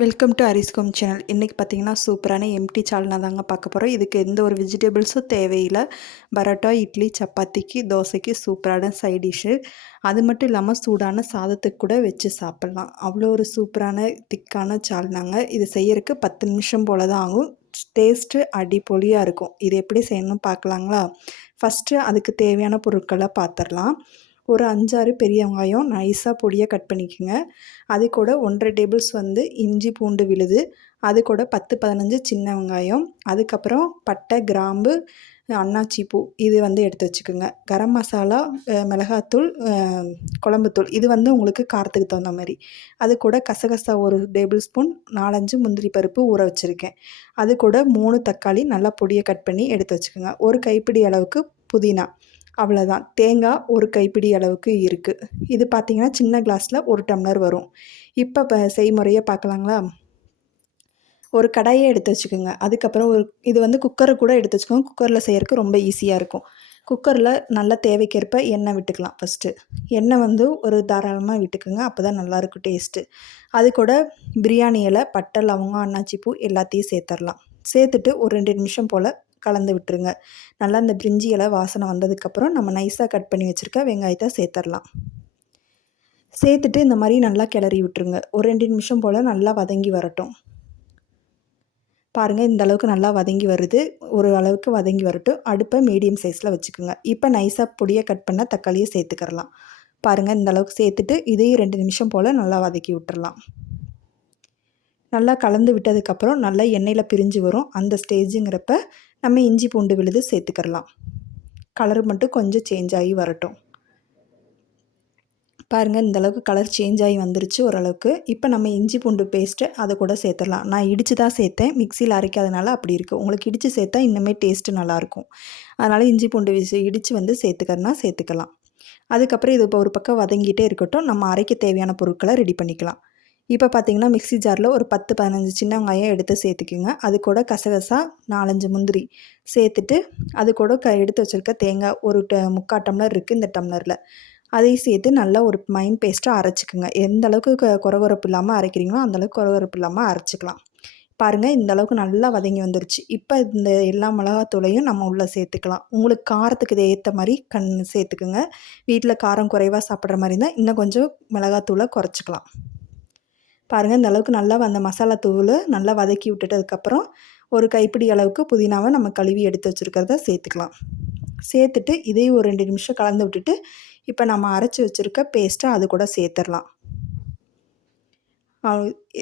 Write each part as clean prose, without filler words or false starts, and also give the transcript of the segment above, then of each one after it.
Welcome to அரிஸ்கோம் channel. இன்றைக்கி பார்த்தீங்கன்னா சூப்பரான எம்டி சால்னா தாங்க பார்க்க போகிறோம். இதுக்கு எந்த ஒரு வெஜிடபிள்ஸும் தேவையில்லை. பரோட்டா, இட்லி, சப்பாத்திக்கு, தோசைக்கு சூப்பரான சைட் டிஷ்ஷு. அது மட்டும் இல்லாமல் சூடான சாதத்துக்கு கூட வச்சு சாப்பிட்லாம். அவ்வளோ ஒரு சூப்பரான திக்கான சால்னாங்க. இது செய்யறதுக்கு 10 நிமிஷம் போல் தான் ஆகும். டேஸ்ட்டு அடிப்பொலியாக இருக்கும். இது எப்படி செய்யணும்னு பார்க்கலாங்களா? ஃபஸ்ட்டு அதுக்கு தேவையான பொருட்களை பார்த்துடலாம். ஒரு 5, 6 பெரிய வெங்காயம் நைஸாக பொடியாக கட் பண்ணிக்கோங்க. அது கூட 1 1/2 டேபிள்ஸ் இஞ்சி பூண்டு விழுது, அது கூட 10, 15 சின்ன வெங்காயம், அதுக்கப்புறம் பட்டை, கிராம்பு, அன்னாச்சி பூ இது எடுத்து வச்சுக்கோங்க. கரம் மசாலா, மிளகாத்தூள், குழம்புத்தூள் இது உங்களுக்கு காரத்துக்கு தகுந்த மாதிரி. அது கூட கசகசா 1 டேபிள் ஸ்பூன், 4, 5 முந்திரி பருப்பு ஊற வச்சுருக்கேன். அது கூட 3 தக்காளி நல்லா பொடியை கட் பண்ணி எடுத்து வச்சுக்கோங்க. ஒரு கைப்பிடி அளவுக்கு புதினா, அவ்வளோதான். தேங்காய் 1 கைப்பிடி அளவுக்கு இருக்குது. இது பார்த்திங்கன்னா சின்ன கிளாஸில் 1 டம்ளர் வரும். இப்போ செய்முறையை பார்க்கலாங்களா? ஒரு கடாயை எடுத்து வச்சுக்கோங்க. அதுக்கப்புறம் இது குக்கரை கூட எடுத்து வச்சுக்கோங்க. குக்கரில் செய்யறதுக்கு ரொம்ப ஈஸியாக இருக்கும். குக்கரில் நல்லா தேவைக்கேற்ப எண்ணெய் விட்டுக்கலாம். ஃபஸ்ட்டு எண்ணெய் ஒரு தாராளமாக விட்டுக்குங்க. அப்போ தான் நல்லாயிருக்கும் டேஸ்ட்டு. அது கூட பிரியாணி இலை, பட்டை, லவங்கம், அன்னாச்சி பூ எல்லாத்தையும் சேர்த்துடலாம். சேர்த்துட்டு ஒரு 2 நிமிஷம் போல் கலந்து விட்டுருங்க. நல்லா இந்த பிரிஞ்சி இலை வாசனை வந்ததுக்கப்புறம் நம்ம நைஸாக கட் பண்ணி வச்சுருக்க வெங்காயத்தை சேர்த்துடலாம். சேர்த்துட்டு இந்த மாதிரி நல்லா கிளறி விட்டுருங்க. ஒரு 2 நிமிஷம் போல் நல்லா வதங்கி வரட்டும். பாருங்கள், இந்த அளவுக்கு நல்லா வதங்கி வருது. ஒரு அளவுக்கு வதங்கி வரட்டும். அடுப்பை மீடியம் சைஸில் வச்சுக்கோங்க. இப்போ நைஸாக பொடியை கட் பண்ண தக்காளியை சேர்த்துக்கிறலாம். பாருங்கள், இந்த அளவுக்கு சேர்த்துட்டு இதையும் 2 நிமிஷம் போல் நல்லா வதக்கி விட்டுறலாம். நல்லா கலந்து விட்டதுக்கப்புறம் நல்லா எண்ணெயில் பிரிஞ்சு வரும். அந்த ஸ்டேஜுங்கிறப்ப நம்ம இஞ்சி பூண்டு விழுது சேர்த்துக்கிறலாம். கலர் மட்டும் கொஞ்சம் சேஞ்ச் ஆகி வரட்டும். பாருங்கள், இந்தளவுக்கு கலர் சேஞ்ச் ஆகி வந்துருச்சு ஓரளவுக்கு. இப்போ நம்ம இஞ்சி பூண்டு பேஸ்ட்டு அதை கூட சேர்த்துடலாம். நான் இடித்து தான் சேர்த்தேன், மிக்சியில் அரைக்காதனால அப்படி இருக்குது. உங்களுக்கு இடித்து சேர்த்தா இன்னுமே டேஸ்ட்டு நல்லாயிருக்கும். அதனால் இஞ்சி பூண்டு இடித்து சேர்த்துக்கிறனா சேர்த்துக்கலாம். அதுக்கப்புறம் இது இப்போ ஒரு பக்கம் வதங்கிட்டே இருக்கட்டும். நம்ம அரைக்க தேவையான பொருட்களை ரெடி பண்ணிக்கலாம். இப்போ பார்த்திங்கன்னா மிக்ஸி ஜாரில் ஒரு 10, 15 சின்ன வெங்காயம் எடுத்து சேர்த்துக்குங்க. அது கூட கசகசா 4, 5 முந்திரி சேர்த்துட்டு, அது கூட எடுத்து வச்சுருக்க தேங்காய் ஒரு 3/4 டம்ளர் இருக்குது இந்த டம்ளரில். அதையும் சேர்த்து நல்லா ஒரு மைன் பேஸ்ட்டாக அரைச்சிக்குங்க. எந்த அளவுக்கு கொரகொரப்பு இல்லாமல் அரைக்கிறீங்களோ அந்தளவுக்கு கொரகொரப்பு இல்லாமல் அரைச்சிக்கலாம். பாருங்கள், இந்த அளவுக்கு நல்லா வதங்கி வந்துருச்சு. இப்போ இந்த எல்லா மிளகாத்தூளையும் நம்ம உள்ளே சேர்த்துக்கலாம். உங்களுக்கு காரத்துக்கு ஏற்ற மாதிரி சேர்த்துக்குங்க. வீட்டில் காரம் குறைவாக சாப்பிட்ற மாதிரி இருந்தால் இன்னும் கொஞ்சம் மிளகாத்தூளை குறைச்சிக்கலாம். பாருங்கள், இந்த அளவுக்கு நல்லா அந்த மசாலா தூள் நல்லா வதக்கி விட்டுட்டதுக்கப்புறம் ஒரு கைப்பிடி அளவுக்கு புதினாவை நம்ம கழுவி எடுத்து வச்சுருக்கிறத சேர்த்துக்கலாம். சேர்த்துட்டு இதையும் ஒரு 2 நிமிஷம் கலந்து விட்டுட்டு இப்போ நம்ம அரைச்சி வச்சுருக்க பேஸ்ட்டை அது கூட சேர்த்துடலாம்.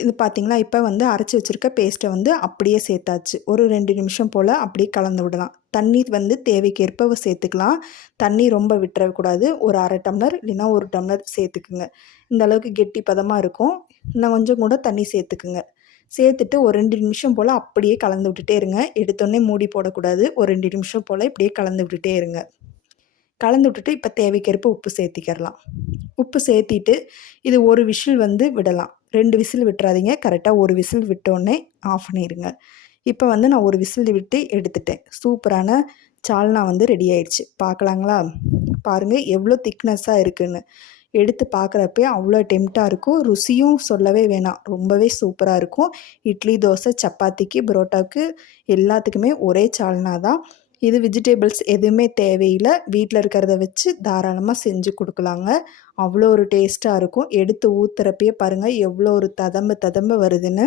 இது பார்த்திங்களா, இப்போ அரைச்சி வச்சுருக்க பேஸ்ட்டை அப்படியே சேர்த்தாச்சு. ஒரு 2 நிமிஷம் போல் அப்படியே கலந்து விடலாம். தண்ணி தேவைக்கேற்ப சேர்த்துக்கலாம். தண்ணி ரொம்ப விட்டுறக்கூடாது. ஒரு 1/2 டம்ளர் இல்லைன்னா 1 டம்ளர் சேர்த்துக்குங்க. இந்த அளவுக்கு கெட்டி பதமாக இருக்கும். இன்னும் கொஞ்சம் கூட தண்ணி சேர்த்துக்குங்க. சேர்த்துட்டு ஒரு 2 நிமிஷம் போல் அப்படியே கலந்து விட்டுட்டே இருங்க. எடுத்தோடனே மூடி போடக்கூடாது. ஒரு 2 நிமிஷம் போல் இப்படியே கலந்து விட்டுட்டே இருங்க. கலந்து விட்டுட்டு இப்போ தேவைக்கேற்ப உப்பு சேர்த்திக்கிறலாம். உப்பு சேர்த்திட்டு இது ஒரு விசில் விடலாம். 2 விசில் விட்டுறாதீங்க. கரெக்டாக ஒரு விசில் விட்டோடனே ஆஃப் பண்ணிடுங்க. இப்போ நான் ஒரு விசில் விட்டு எடுத்துட்டேன். சூப்பரான சால்னா ரெடி ஆயிடுச்சு. பார்க்கலாங்களா? பாருங்கள் எவ்வளோ திக்னஸ்ஸாக இருக்குதுன்னு. எடுத்து பார்க்குறப்பே அவ்வளோ டெம்ப்டாக இருக்கும். ருசியும் சொல்லவே வேணாம், ரொம்பவே சூப்பராக இருக்கும். இட்லி, தோசை, சப்பாத்திக்கு, பரோட்டாவுக்கு எல்லாத்துக்குமே ஒரே சால்னா தான். இது வெஜிடபிள்ஸ் எதுவுமே தேவையில்லை. வீட்டில் இருக்கிறத வச்சு தாராளமாக செஞ்சு கொடுக்கலாங்க. அவ்வளோ ஒரு டேஸ்ட்டாக இருக்கும். எடுத்து ஊற்றுறப்பயே பாருங்கள் எவ்வளோ ஒரு ததம்ப வருதுன்னு.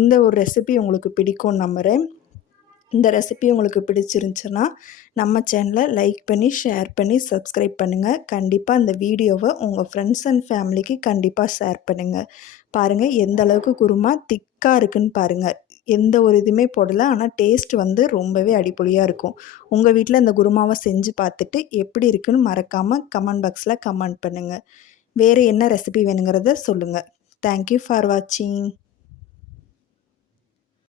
இந்த ஒரு ரெசிபி உங்களுக்கு பிடிக்கும்னு நம்புகிறேன். இந்த ரெசிபி உங்களுக்கு பிடிச்சிருந்துச்சுன்னா நம்ம சேனலை லைக் பண்ணி, ஷேர் பண்ணி, சப்ஸ்கிரைப் பண்ணுங்கள். கண்டிப்பாக இந்த வீடியோவை உங்கள் ஃப்ரெண்ட்ஸ் அண்ட் ஃபேமிலிக்கு கண்டிப்பாக ஷேர் பண்ணுங்கள். பாருங்கள் எந்த அளவுக்கு குருமா திக்காக இருக்குதுன்னு பாருங்கள். எந்த ஒரு இதுவுமே போடலை. ஆனால் டேஸ்ட் ரொம்பவே அடிப்பொலியாக இருக்கும். உங்கள் வீட்டில் இந்த குருமாவை செஞ்சு பார்த்துட்டு எப்படி இருக்குன்னு மறக்காமல் கமெண்ட் பாக்ஸில் கமெண்ட் பண்ணுங்கள். வேறு என்ன ரெசிபி வேணுங்கிறத சொல்லுங்கள். தேங்க்யூ ஃபார் வாட்சிங்.